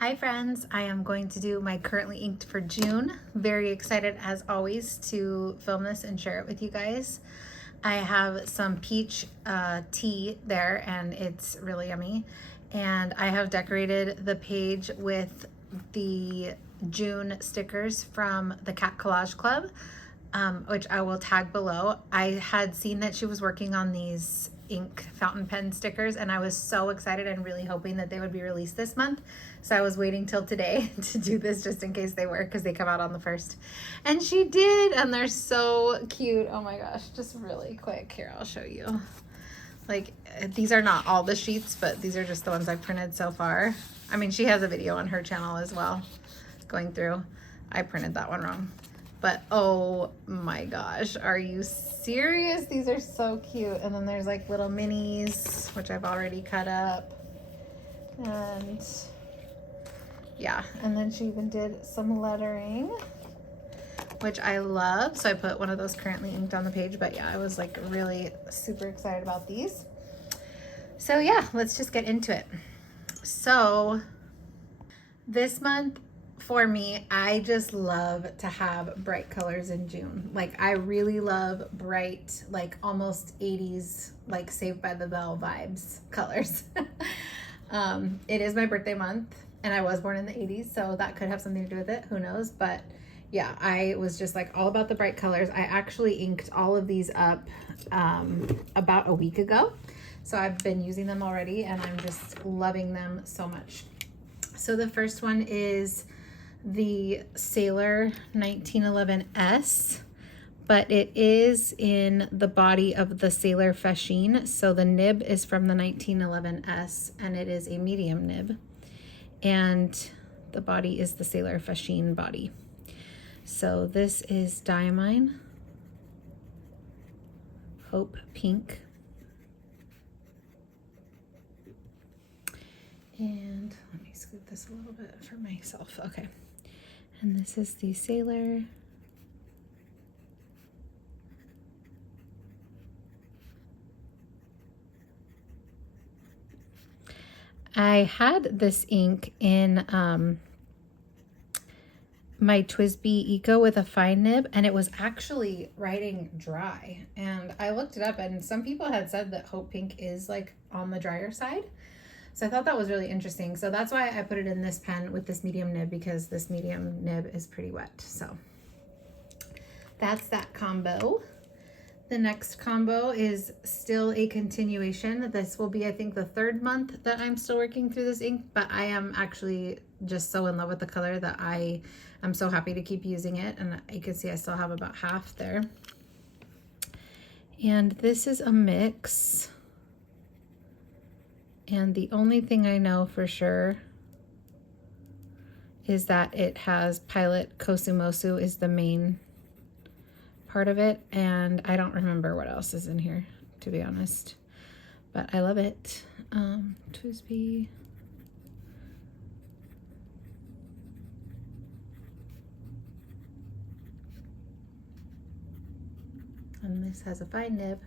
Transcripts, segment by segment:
Hi friends, I am going to do my currently inked for June. Very excited as always to film this and share it with you guys. I have some peach tea there and it's really yummy. And I have decorated the page with the June stickers from the Cat Collage Club, which I will tag below. I had seen that she was working on these ink fountain pen stickers and I was so excited and really hoping that they would be released this month. So I was waiting till today to do this just in case they were, because they come out on the 1st. And she did, and they're so cute. Oh my gosh, just really quick. Here, I'll show you. Like, these are not all the sheets, but these are just the ones I've printed so far. I mean, she has a video on her channel as well going through. I printed that one wrong. But oh my gosh, are you serious? These are so cute. And then there's like little minis, which I've already cut up. And yeah, and then she even did some lettering, which I love. So I put one of those currently inked on the page, but yeah, I was like really super excited about these. So yeah, let's just get into it. So this month, for me, I just love to have bright colors in June. Like, I really love bright, like almost 80s, like Saved by the Bell vibes colors. It is my birthday month and I was born in the 80s, so that could have something to do with it. Who knows? But yeah, I was just like all about the bright colors. I actually inked all of these up about a week ago. So I've been using them already and I'm just loving them so much. So the first one is the Sailor 1911S, but it is in the body of the Sailor Fascine. So the nib is from the 1911S and it is a medium nib. And the body is the Sailor Fascine body. So this is Diamine, Hope Pink. And let me scoot this a little bit for myself. Okay. And this is the Sailor. I had this ink in my Twisby Eco with a fine nib, and it was actually writing dry. And I looked it up, and some people had said that Hope Pink is like on the drier side. So I thought that was really interesting. So that's why I put it in this pen with this medium nib, because this medium nib is pretty wet. So that's that combo. The next combo is still a continuation. This will be, I think, the 3rd month that I'm still working through this ink, but I am actually just so in love with the color that I am so happy to keep using it. And you can see I still have about half there. And this is a mix. And the only thing I know for sure is that it has Pilot Kosumosu is the main part of it, and I don't remember what else is in here, to be honest, but I love it. Twisby. And this has a fine nib,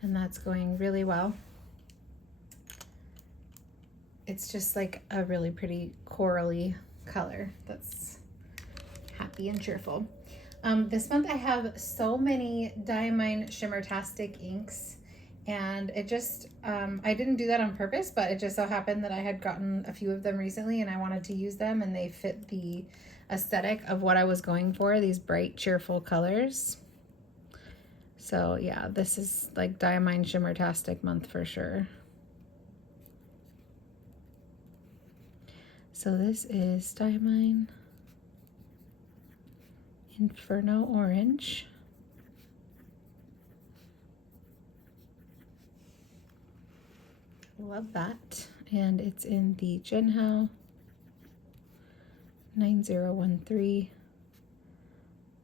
and that's going really well. It's just like a really pretty corally color that's happy and cheerful. This month I have so many Diamine shimmertastic inks, and it just, I didn't do that on purpose, but it just so happened that I had gotten a few of them recently and I wanted to use them, and they fit the aesthetic of what I was going for, these bright, cheerful colors. So yeah, this is like Diamine shimmertastic month for sure. So this is Diamine Inferno Orange. Love that. And it's in the Genhow 9013.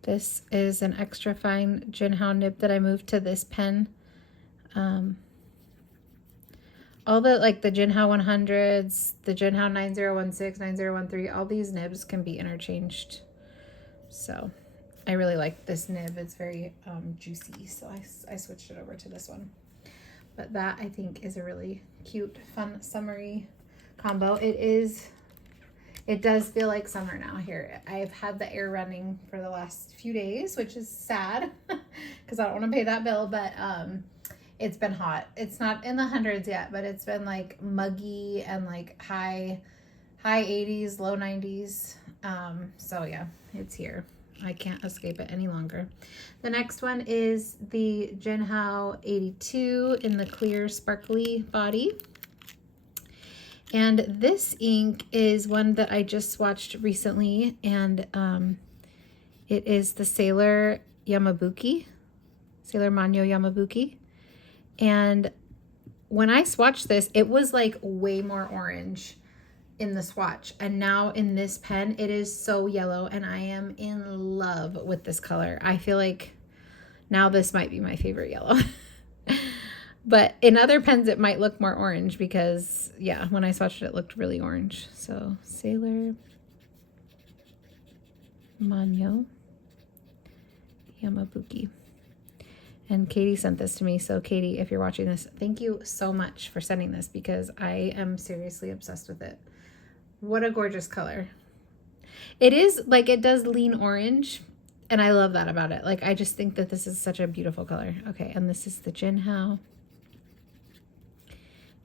This is an extra fine Genhow nib that I moved to this pen. All the, like the Genhow 100s, the Genhow 9016, 9013, all these nibs can be interchanged. So I really like this nib. It's very juicy, so I switched it over to this one. But that, I think, is a really cute, fun, summery combo. It is It does feel like summer now here. I've had the air running for the last few days, which is sad because I don't want to pay that bill, but it's been hot. It's not in the hundreds yet, but it's been like muggy and like high 80s, low 90s. So yeah, it's here. I can't escape it any longer. The next one is the Genhow 82 in the clear sparkly body. And this ink is one that I just swatched recently, and it is the Sailor Yamabuki, Sailor Mano Yamabuki. And when I swatched this, it was like way more orange in the swatch, and now in this pen it is so yellow, and I am in love with this color. I feel like now this might be my favorite yellow. But in other pens it might look more orange because, yeah, when I swatched it looked really orange. So Sailor Mano Yamabuki. And Katie sent this to me. So Katie, if you're watching this, thank you so much for sending this because I am seriously obsessed with it. What a gorgeous color. It is like, it does lean orange, and I love that about it. Like, I just think that this is such a beautiful color. Okay, and this is the Genhow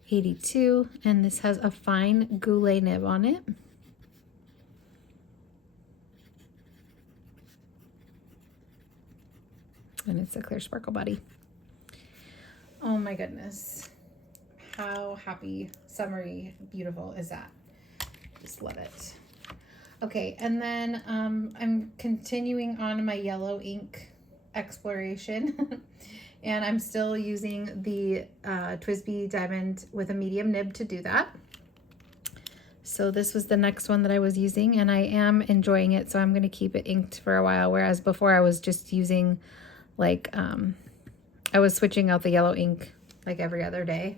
82, and this has a fine goulet nib on it. And it's a clear sparkle body. Oh my goodness. How happy, summery, beautiful is that? Just love it. Okay, and then I'm continuing on my yellow ink exploration. And I'm still using the Twisby Diamond with a medium nib to do that. So this was the next one that I was using, and I am enjoying it, so I'm going to keep it inked for a while, whereas before I was just using, like, I was switching out the yellow ink like every other day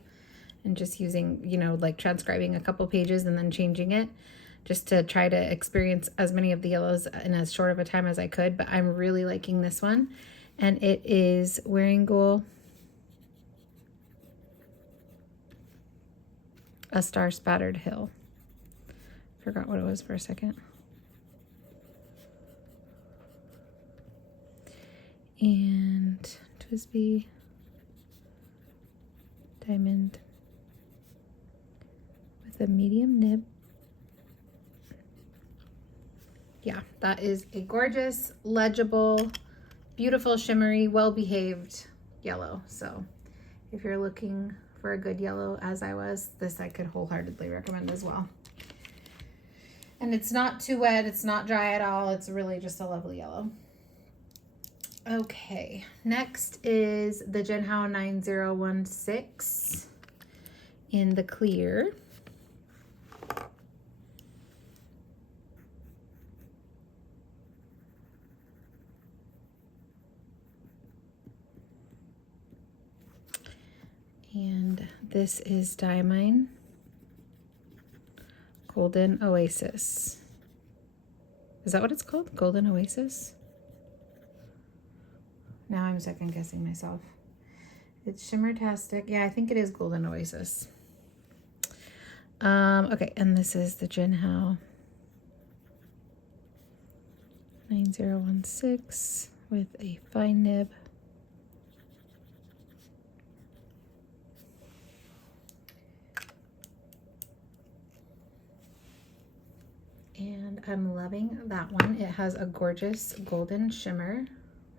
and just using, you know, like transcribing a couple pages and then changing it just to try to experience as many of the yellows in as short of a time as I could. But I'm really liking this one. And it is Wearing Goal, A Star Spattered Hill. Forgot what it was for a second. And Twisby Diamond with a medium nib. Yeah, that is a gorgeous, legible, beautiful, shimmery, well-behaved yellow. So if you're looking for a good yellow, as I was, this I could wholeheartedly recommend as well. And it's not too wet, it's not dry at all, it's really just a lovely yellow. Okay, next is the Genhow 9016 in the clear. And this is Diamine Golden Oasis. Is that what it's called? Golden Oasis? Now I'm second guessing myself. It's shimmertastic. Yeah, I think it is Golden Oasis. Okay, and this is the Genhow 9016 with a fine nib. And I'm loving that one. It has a gorgeous golden shimmer,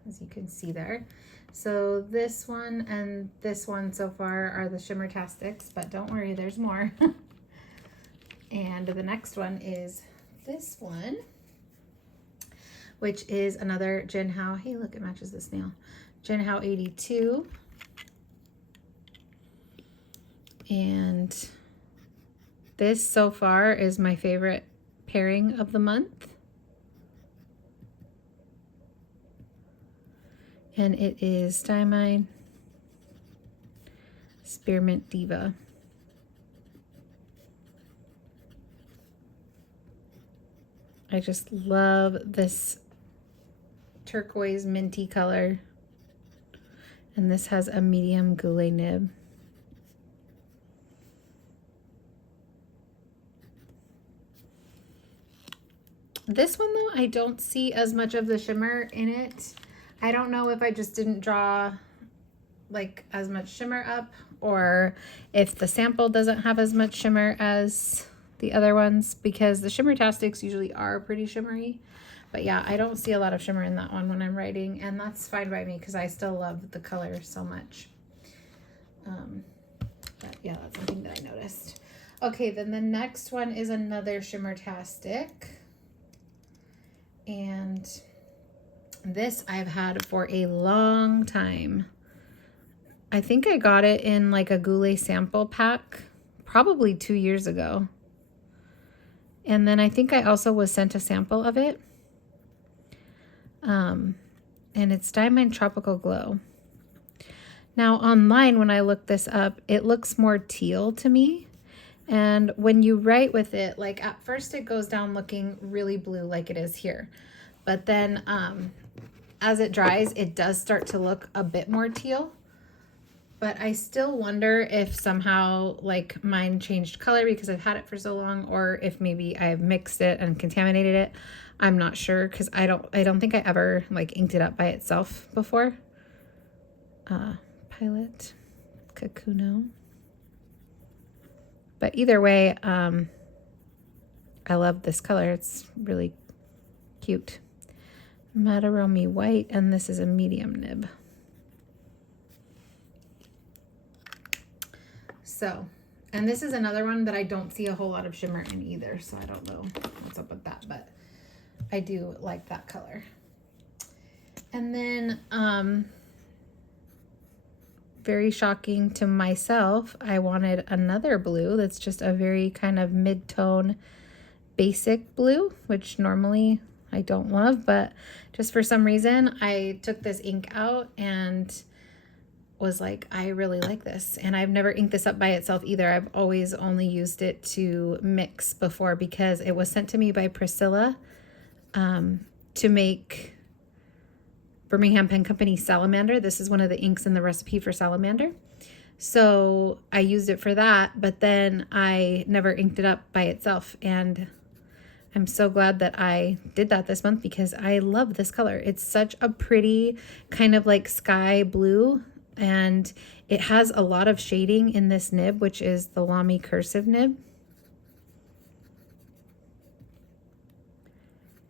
as you can see there. So this one and this one so far are the shimmertastics, but don't worry, there's more. And the next one is this one, which is another Genhow. Hey, look, it matches this nail. Genhow 82. And this so far is my favorite pairing of the month. And it is Diamine Spearmint Diva. I just love this turquoise minty color. And this has a medium goulet nib. This one though, I don't see as much of the shimmer in it. I don't know if I just didn't draw like as much shimmer up, or if the sample doesn't have as much shimmer as the other ones, because the shimmertastics usually are pretty shimmery. But yeah, I don't see a lot of shimmer in that one when I'm writing, and that's fine by me because I still love the color so much. But yeah, that's something that I noticed. Okay, then the next one is another shimmertastic. And this I've had for a long time. I think I got it in like a Goulet sample pack probably 2 years ago. And then I think I also was sent a sample of it. And it's Diamine Tropical Glow. Now online, when I look this up, it looks more teal to me. And when you write with it, like at first it goes down looking really blue like it is here. But then as it dries, it does start to look a bit more teal. But I still wonder if somehow like mine changed color because I've had it for so long, or if maybe I've mixed it and contaminated it. I'm not sure because I don't think I ever like inked it up by itself before. Pallet, kuno. But either way, I love this color. It's really cute. Mataromi white, and this is a medium nib. So, and this is another one that I don't see a whole lot of shimmer in either, so I don't know what's up with that, but I do like that color. And then, very shocking to myself, I wanted another blue that's just a very kind of mid-tone basic blue, which normally I don't love, but just for some reason I took this ink out and was like, I really like this. And I've never inked this up by itself either. I've always only used it to mix before because it was sent to me by Priscilla to make Birmingham Pen Company Salamander. This is one of the inks in the recipe for Salamander. So I used it for that, but then I never inked it up by itself. And I'm so glad that I did that this month because I love this color. It's such a pretty kind of like sky blue, and it has a lot of shading in this nib, which is the Lamy cursive nib.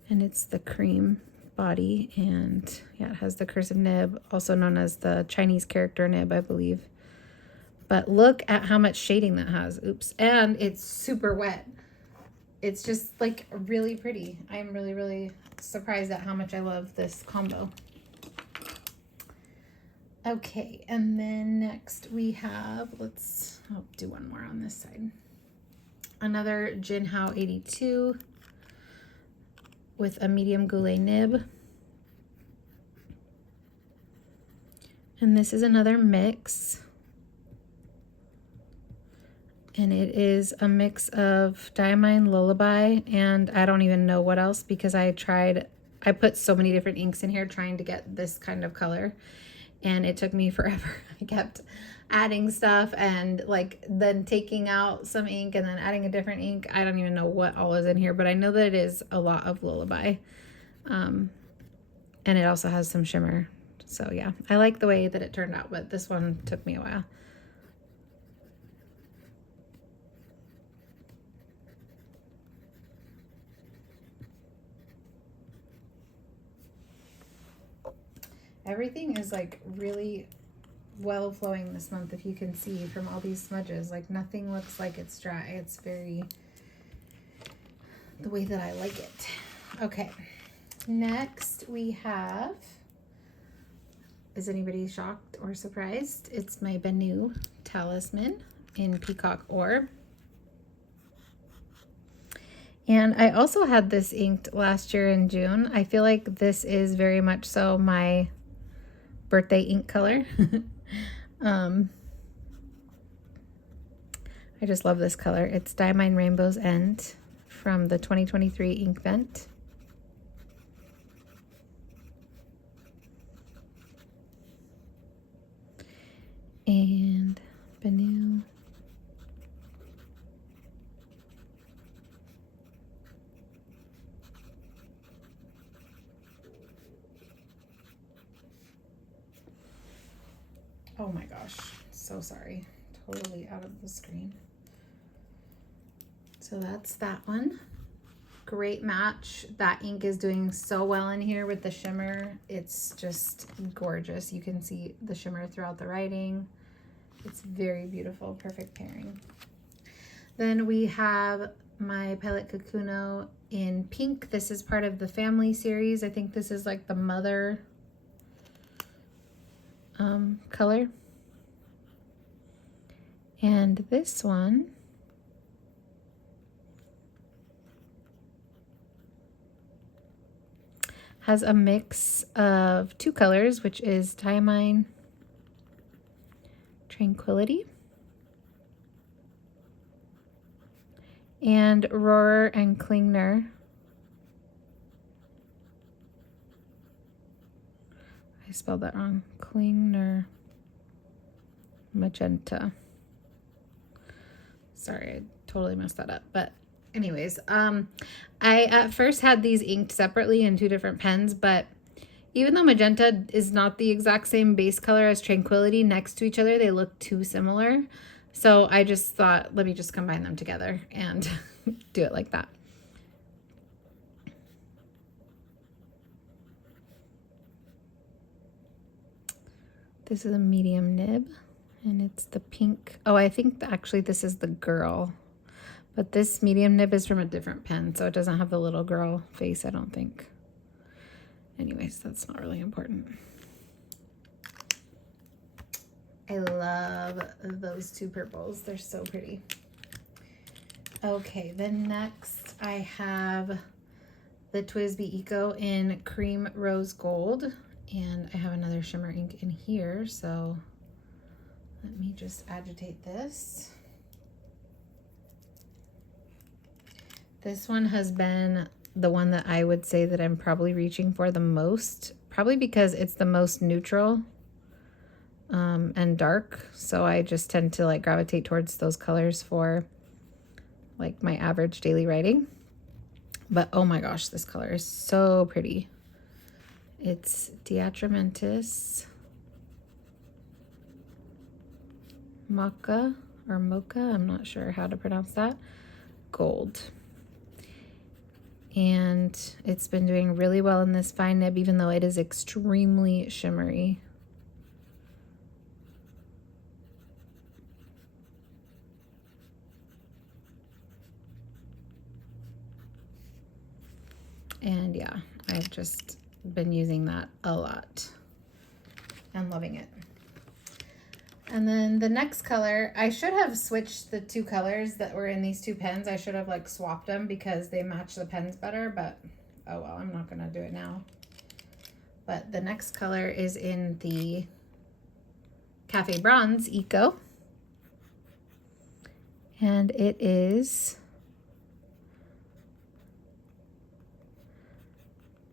And it's the cream body, and yeah, it has the cursive nib, also known as the Chinese character nib, I believe. But look at how much shading that has. Oops. And it's super wet. It's just like really pretty. I'm really, really surprised at how much I love this combo. Okay, and then next we have, I'll do one more on this side. Another Genhow 82 with a medium Goulet nib. And this is another mix. And it is a mix of Diamine, Lullaby, and I don't even know what else because I put so many different inks in here trying to get this kind of color. And it took me forever. I kept adding stuff and like then taking out some ink and then adding a different ink. I don't even know what all is in here, but I know that it is a lot of Lullaby. And it also has some shimmer. So yeah, I like the way that it turned out, but this one took me a while. Everything is like really well flowing this month, if you can see from all these smudges. Like nothing looks like it's dry. It's very the way that I like it. Okay, next we have, is anybody shocked or surprised? It's my Benu Talisman in Peacock Orb. And I also had this inked last year in June. I feel like this is very much so my birthday ink color. I just love this color. It's Diamine Rainbow's End from the 2023 Ink Vent. And Benu. Oh my gosh, so sorry. Totally out of the screen. So that's that one. Great match. That ink is doing so well in here with the shimmer. It's just gorgeous. You can see the shimmer throughout the writing. It's very beautiful, perfect pairing. Then we have my palette Kuno in pink. This is part of the family series. I think this is like the mother color. And this one has a mix of two colors, which is Diamine Tranquility and Roar and Klingner. I spelled that wrong. Klingner Magenta. Sorry, I totally messed that up. But anyways, I at first had these inked separately in two different pens, but even though Magenta is not the exact same base color as Tranquility next to each other, they look too similar. So I just thought, let me just combine them together and do it like that. This is a medium nib, and it's the pink. Oh, I think actually this is the girl, but this medium nib is from a different pen, so it doesn't have the little girl face, I don't think. Anyways, that's not really important. I love those two purples. They're so pretty. Okay, then next I have the Twisby Eco in Cream Rose Gold. And I have another shimmer ink in here, so let me just agitate this. This one has been the one that I would say that I'm probably reaching for the most, probably because it's the most neutral and dark. So I just tend to like gravitate towards those colors for like my average daily writing. But oh my gosh, this color is so pretty. It's Diatramentis Mocha or Mocha, I'm not sure how to pronounce that, gold. And it's been doing really well in this fine nib, even though it is extremely shimmery. And yeah, I've just been using that a lot and loving it. And then the next color, I should have switched the two colors that were in these two pens. I should have like swapped them because they match the pens better, but oh well, I'm not gonna do it now. But the next color is in the Cafe Bronze Eco, and it is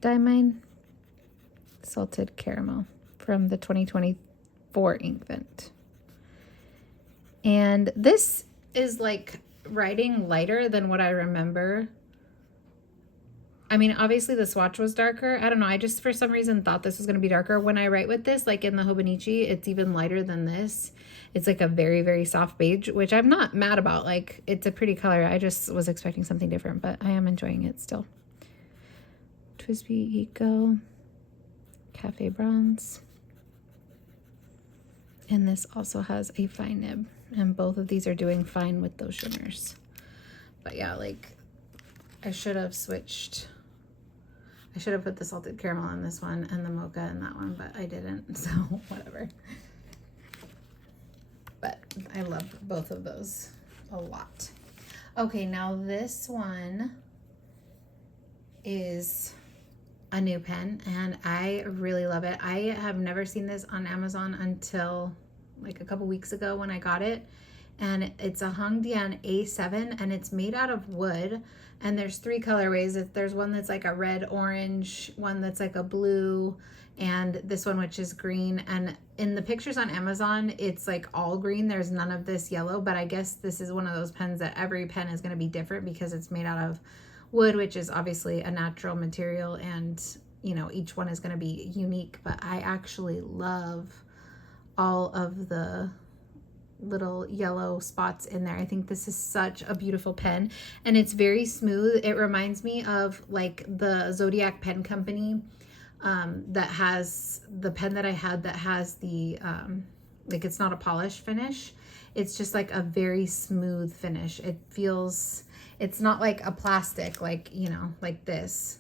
Diamine Salted Caramel from the 2024 ink vent. And this is like writing lighter than what I remember. I mean, obviously the swatch was darker. I don't know. I just, for some reason, thought this was going to be darker. When I write with this, like in the Hobonichi, it's even lighter than this. It's like a very, very soft beige, which I'm not mad about. Like, it's a pretty color. I just was expecting something different, but I am enjoying it still. Twisby Eco, Cafe Bronze. And this also has a fine nib. And both of these are doing fine with those shimmers. But yeah, like, I should have switched. I should have put the salted caramel in this one and the mocha in that one, but I didn't, so whatever. But I love both of those a lot. Okay, now this one is a new pen, and I really love it. I have never seen this on Amazon until like a couple weeks ago when I got it. And it's a Hongdian A7, and it's made out of wood. And there's three colorways. There's one that's like a red orange, one that's like a blue, and this one which is green. And in the pictures on Amazon, it's like all green. There's none of this yellow, but I guess this is one of those pens that every pen is going to be different because it's made out of wood, which is obviously a natural material, and you know, each one is going to be unique. But I actually love all of the little yellow spots in there. I think this is such a beautiful pen, and it's very smooth. It reminds me of like the Zodiac Pen Company that has the pen that I had that has the like, it's not a polish finish. It's just like a very smooth finish. It feels, it's not like a plastic, like, you know, like this.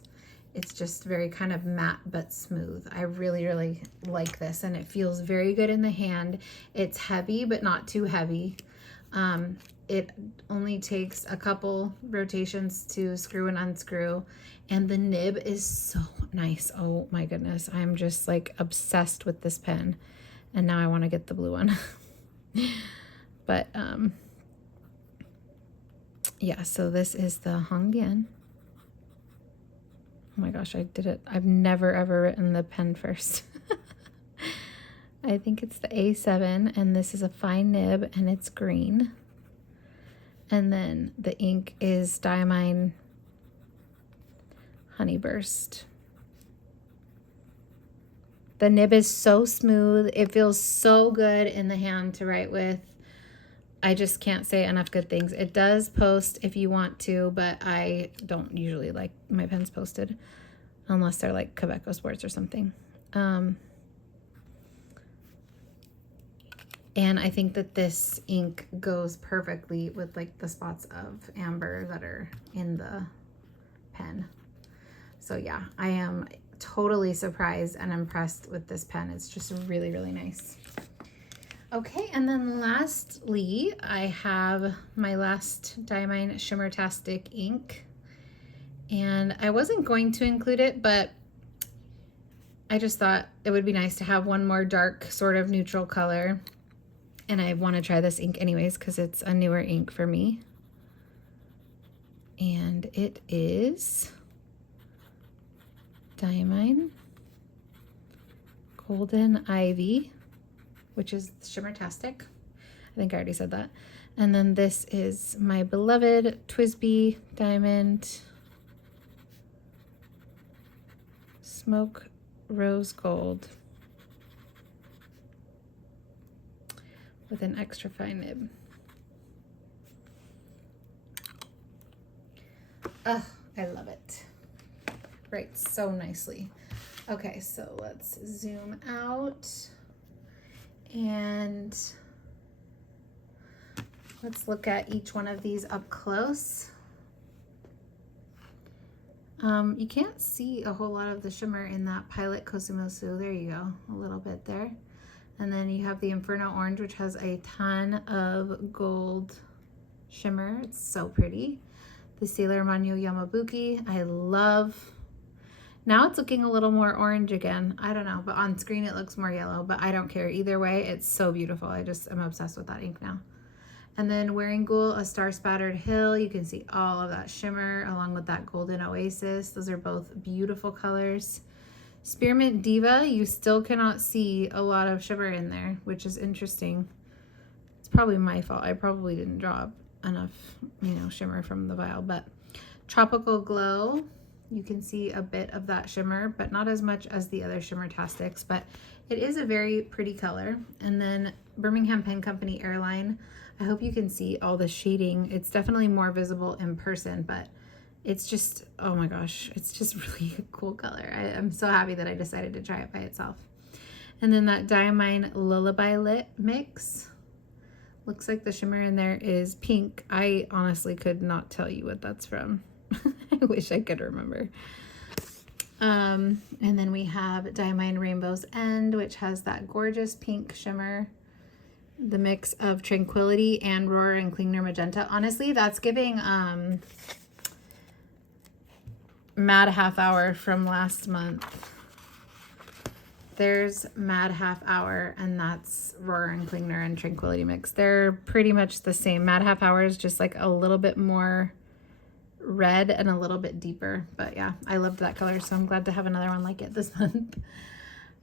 It's just very kind of matte but smooth. I really, really like this, and it feels very good in the hand. It's heavy, but not too heavy. It only takes a couple rotations to screw and unscrew, and the nib is so nice. Oh my goodness, I'm just like obsessed with this pen, and now I want to get the blue one. But yeah, so this is the Hongdian. Oh my gosh, I did it. I've never ever written the pen first. I think it's the A7, and this is a fine nib, and it's green. And then the ink is Diamine Honeyburst. The nib is so smooth. It feels so good in the hand to write with. I just can't say enough good things. It does post if you want to, but I don't usually like my pens posted unless they're like Quebeco Sports or something. And I think that this ink goes perfectly with like the spots of amber that are in the pen. So yeah, I am totally surprised and impressed with this pen. It's just really, really nice. Okay, and then lastly, I have my last Diamine Shimmertastic ink. And I wasn't going to include it, but I just thought it would be nice to have one more dark sort of neutral color. And I want to try this ink anyways because it's a newer ink for me. And it is Diamine Golden Ivy, which is Shimmertastic. I think I already said that. And then this is my beloved Twisby Diamond Smoke Rose Gold with an extra fine nib. Oh, I love it. Writes so nicely. Okay, so let's zoom out. And let's look at each one of these up close. You can't see a whole lot of the shimmer in that Pilot Kosumosu. There you go, a little bit there. And then you have the Inferno Orange, which has a ton of gold shimmer. It's so pretty. The Sailor Mano Yamabuki, I love. Now it's looking a little more orange again. I don't know, but on screen it looks more yellow, but I don't care. Either way, it's so beautiful. I just am obsessed with that ink now. And then Wearing Ghoul, A Star Spattered Hill. You can see all of that shimmer along with that Golden Oasis. Those are both beautiful colors. Spearmint Diva, you still cannot see a lot of shimmer in there, which is interesting. It's probably my fault. I probably didn't draw enough, you know, shimmer from the vial, but Tropical Glow. You can see a bit of that shimmer, but not as much as the other Shimmertastics, but it is a very pretty color. And then Birmingham Pen Company Airline. I hope you can see all the shading. It's definitely more visible in person, but it's just, oh my gosh, it's just really a cool color. I'm so happy that I decided to try it by itself. And then that Diamine Lullaby Lit mix. Looks like the shimmer in there is pink. I honestly could not tell you what that's from. I wish I could remember. And then we have Diamine Rainbow's End, which has that gorgeous pink shimmer. The mix of Tranquility and Roar and Klingner Magenta. Honestly, that's giving Mad Half Hour from last month. There's Mad Half Hour, and that's Roar and Klingner and Tranquility mix. They're pretty much the same. Mad Half Hour is just like a little bit more red and a little bit deeper, but yeah, I loved that color, so I'm glad to have another one like it this month.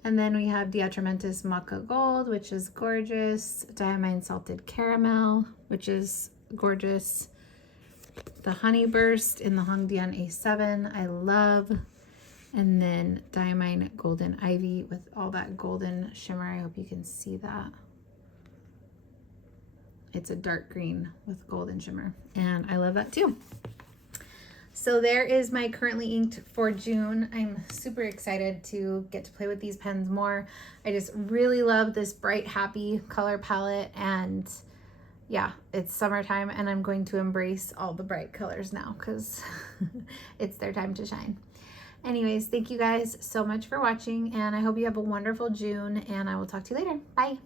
And then we have Diatramentis Maca Gold, which is gorgeous. Diamine Salted Caramel, which is gorgeous. The Honey Burst in the Hongdian A7, I love. And then Diamine Golden Ivy with all that golden shimmer. I hope you can see that. It's a dark green with golden shimmer, and I love that too. So there is my currently inked for June. I'm super excited to get to play with these pens more. I just really love this bright, happy color palette, and yeah, it's summertime and I'm going to embrace all the bright colors now because it's their time to shine. Anyways, thank you guys so much for watching, and I hope you have a wonderful June, and I will talk to you later. Bye.